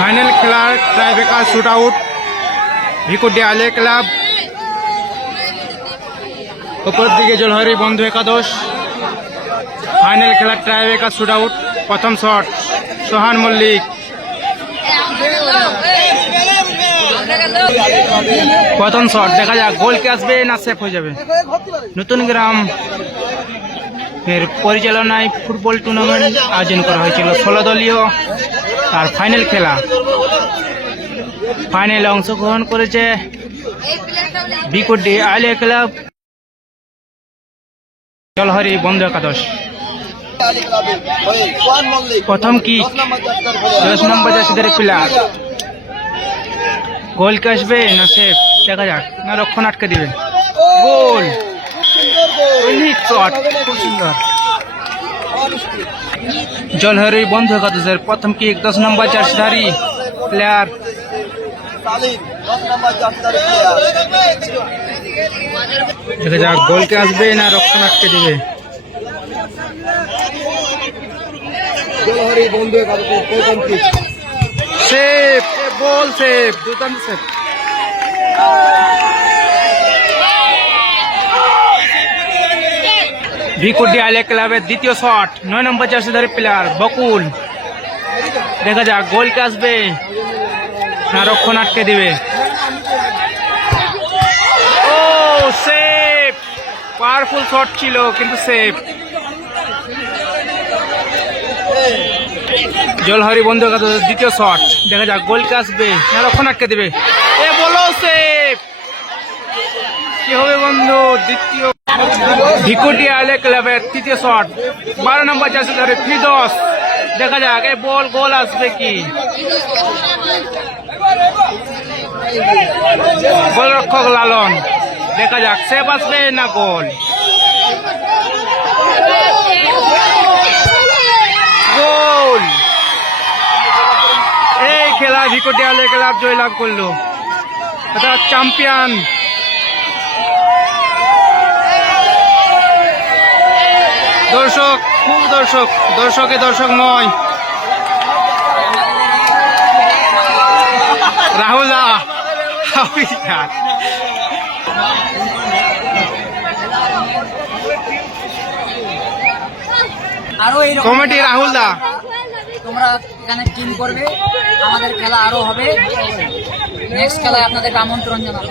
Final খেলার tiebreaker shoot out ভিকুডিয়া আলে club উপর দিকে জলহরি বন্ধু একাদশ। ফাইনাল খেলার টাইব্রেকার শুট আউট। প্রথম শট সোহান মল্লিক। প্রথম শট দেখা যাক গোল কে আসবে না সেফ হয়ে যাবে। নতুন গ্রাম এর পরিচালনায় ফুটবল টুর্নামেন্ট আয়োজন করা হয়েছিল 16 দলীয় আর ফাইনাল খেলা। ফাইনালে অংশগ্রহণ করেছে ভিকুডি আলে ক্লাব জলহরি বন্ধু একাদশ। প্রথম কিক 10 নম্বর জার্সিধারী প্লেয়ার। গোল কে আসবে না সেফ দেখা যাক না রক্ষণ আটকে দিবে। গোল শট খুব সুন্দর। জলহরি বন্ধু একাদশের প্রথম কিক 10 নম্বর জার্সিধারী প্লেয়ার। দেখা যাক গোল কে আসবে না রক্ষণ আটকে দিবে। জলহরি বন্ধু একাদশের প্রথম কিক সেভ বল সেভ দুর্দান্ত সেভ। ভিকুডি আলে ক্লাবের দ্বিতীয় শট 9 নম্বর জার্সিধারী প্লেয়ার বকুল। দেখা যাক গোল কে আসবে না রক্ষণ আটকে দিবে। ও সেভ পাওয়ারফুল শট ছিল কিন্তু সেভ। জলহরি বন্ধু একাদশের দ্বিতীয় শট দেখা যাক গোল কে আসবে না রক্ষণ আটকে দিবে। এ বলো সেভ কি হবে বন্ধু। দ্বিতীয় ভিকুডি আলে ক্লাবের তৃতীয় শট 12 নম্বর জার্সিধারী ফিরদৌস। দেখা যাক এই বল গোল আসবে কি। গোলরক্ষক লালন দেখা যাক সেভ আসবে না গোল। গোল। এই খেলা ভিকুডি আলে ক্লাব জয়লাভ করলো। এটা চ্যাম্পিয়ন। দর্শক খুব দর্শকময়। রাহুল দা কমিটি রাহুল দা তোমরা এখানে টিম করবে, আমাদের খেলা আরো হবে। নেক্সট খেলায় আপনাদের আমন্ত্রণ জানাবো।